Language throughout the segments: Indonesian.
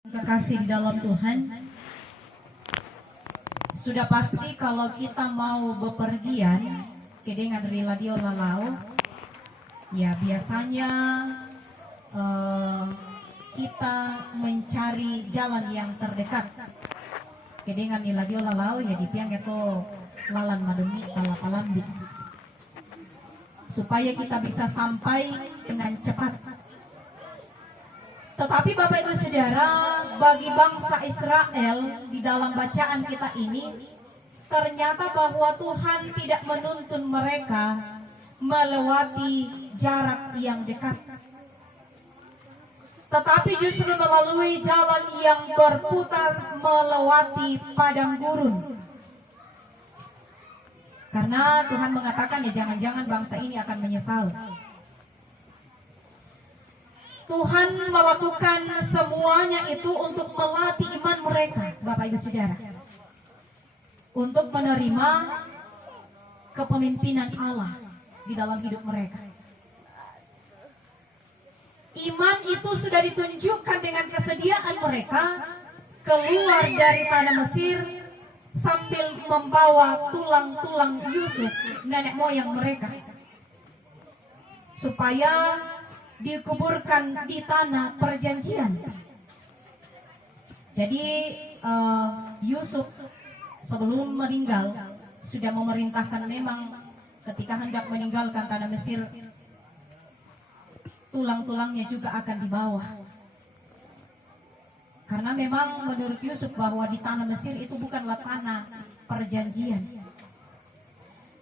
Kekasih di dalam Tuhan, sudah pasti kalau kita mau bepergian dengan reladio lalau, ya biasanya kita mencari jalan yang terdekat. Dengan reladio lalau ya dipiang itu lalan mademi palapalambi, supaya kita bisa sampai dengan cepat. Tetapi Bapak Ibu Saudara, bagi bangsa Israel di dalam bacaan kita ini, ternyata bahwa Tuhan tidak menuntun mereka melewati jarak yang dekat, tetapi justru melalui jalan yang berputar melewati padang gurun. Karena Tuhan mengatakan ya jangan-jangan bangsa ini akan menyesal. Tuhan melakukan semuanya itu untuk melatih iman mereka, Bapak Ibu Saudara, untuk menerima kepemimpinan Allah di dalam hidup mereka. Iman itu sudah ditunjukkan dengan kesediaan mereka keluar dari tanah Mesir sambil membawa tulang-tulang Yusuf, nenek moyang mereka, supaya dikuburkan di tanah perjanjian. Jadi Yusuf sebelum meninggal sudah memerintahkan, memang ketika hendak meninggalkan tanah Mesir, tulang-tulangnya juga akan dibawa. Karena memang menurut Yusuf bahwa di tanah Mesir itu bukanlah tanah perjanjian.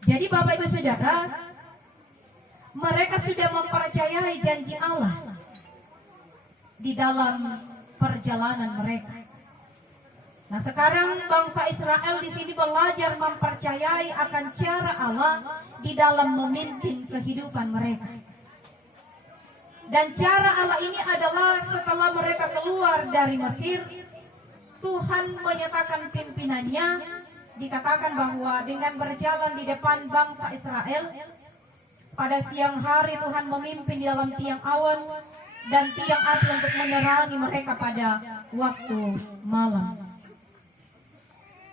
Jadi Bapak Ibu Saudara, mereka sudah mempercayai janji Allah di dalam perjalanan mereka. Nah, sekarang bangsa Israel di sini belajar mempercayai akan cara Allah di dalam memimpin kehidupan mereka. Dan cara Allah ini adalah setelah mereka keluar dari Mesir, Tuhan menyatakan pimpinannya. Dikatakan bahwa dengan berjalan di depan bangsa Israel, pada siang hari Tuhan memimpin di dalam tiang awan dan tiang api untuk menerangi mereka pada waktu malam.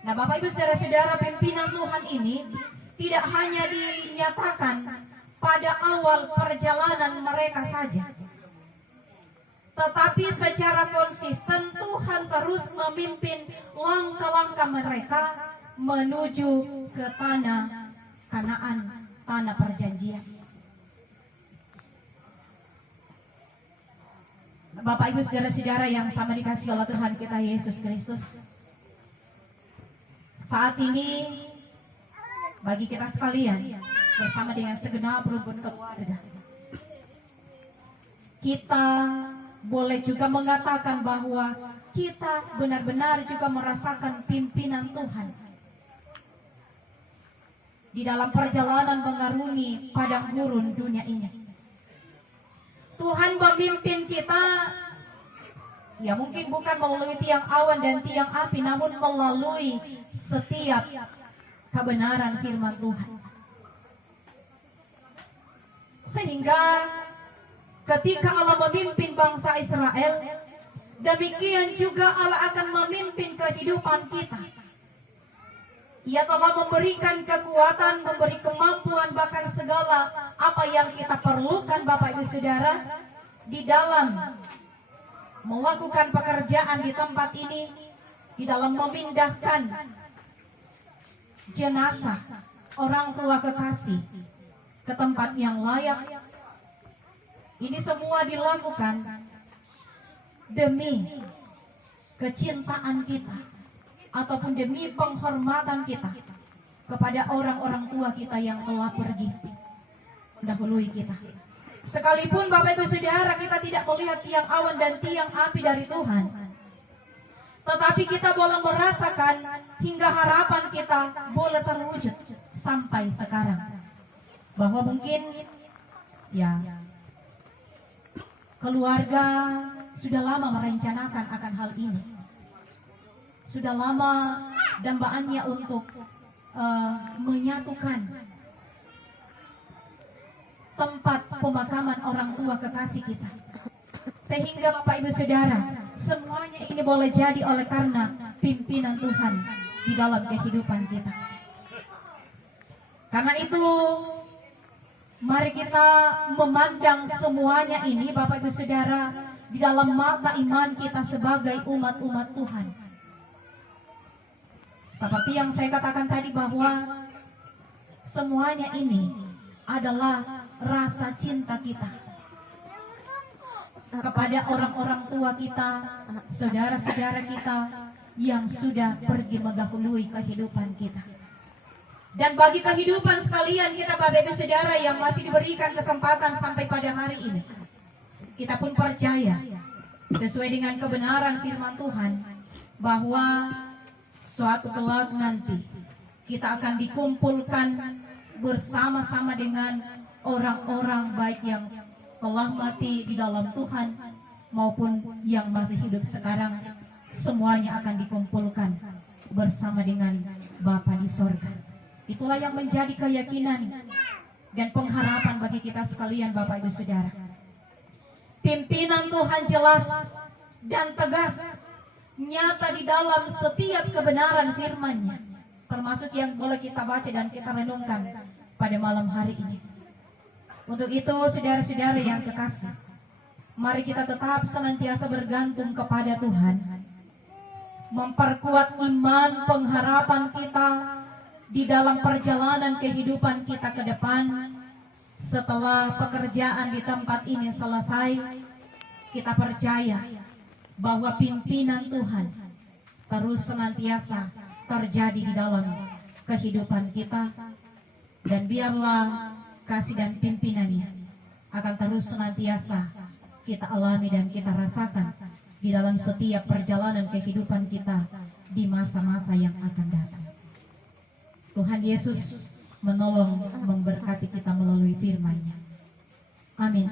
Nah, Bapak Ibu Saudara-saudara, pimpinan Tuhan ini tidak hanya dinyatakan pada awal perjalanan mereka saja, tetapi secara konsisten Tuhan terus memimpin langkah-langkah mereka menuju ke tanah Kanaan, tanah perjanjian. Bapak Ibu Saudara-saudara yang sama dikasihi oleh Tuhan kita Yesus Kristus, saat ini bagi kita sekalian bersama dengan segenap rukun keluarga, kita boleh juga mengatakan bahwa kita benar-benar juga merasakan pimpinan Tuhan di dalam perjalanan mengarungi padang gurun dunia ini. Tuhan memimpin kita, ya mungkin bukan melalui tiang awan dan tiang api, namun melalui setiap kebenaran firman Tuhan. Sehingga ketika Allah memimpin bangsa Israel, demikian juga Allah akan memimpin kehidupan kita. Ia telah memberikan kekuatan, memberi kemampuan, bahkan segala apa yang kita perlukan Bapak Ibu Saudara di dalam melakukan pekerjaan di tempat ini, di dalam memindahkan jenazah orang tua kekasih ke tempat yang layak. Ini semua dilakukan demi kecintaan kita ataupun demi penghormatan kita kepada orang-orang tua kita yang telah pergi mendahului kita. Sekalipun Bapak Ibu Saudara kita tidak melihat tiang awan dan tiang api dari Tuhan, tetapi kita boleh merasakan hingga harapan kita boleh terwujud sampai sekarang, bahwa mungkin ya keluarga sudah lama merencanakan akan hal ini, sudah lama dambaannya untuk menyatukan tempat pemakaman orang tua kekasih kita. Sehingga Bapak Ibu Saudara, semuanya ini boleh jadi oleh karena pimpinan Tuhan di dalam kehidupan kita. Karena itu mari kita memandang semuanya ini Bapak Ibu Saudara di dalam mata iman kita sebagai umat-umat Tuhan. Seperti yang saya katakan tadi bahwa semuanya ini adalah rasa cinta kita kepada orang-orang tua kita, saudara-saudara kita yang sudah pergi mendahului kehidupan kita. Dan bagi kehidupan sekalian kita Bapak Ibu Saudara yang masih diberikan kesempatan sampai pada hari ini, kita pun percaya sesuai dengan kebenaran firman Tuhan bahwa suatu kelak nanti kita akan dikumpulkan bersama-sama dengan orang-orang baik yang telah mati di dalam Tuhan maupun yang masih hidup sekarang, semuanya akan dikumpulkan bersama dengan Bapa di sorga. Itulah yang menjadi keyakinan dan pengharapan bagi kita sekalian Bapak Ibu Saudara. Pimpinan Tuhan jelas dan tegas, nyata di dalam setiap kebenaran firman-Nya, termasuk yang boleh kita baca dan kita renungkan pada malam hari ini. Untuk itu saudara-saudara yang kekasih, mari kita tetap senantiasa bergantung kepada Tuhan, memperkuat iman pengharapan kita di dalam perjalanan kehidupan kita ke depan. Setelah pekerjaan di tempat ini selesai, kita percaya bahwa pimpinan Tuhan terus senantiasa terjadi di dalam kehidupan kita, dan biarlah kasih dan pimpinannya akan terus senantiasa kita alami dan kita rasakan di dalam setiap perjalanan kehidupan kita di masa-masa yang akan datang. Tuhan Yesus menolong, memberkati kita melalui firman-Nya. Amin.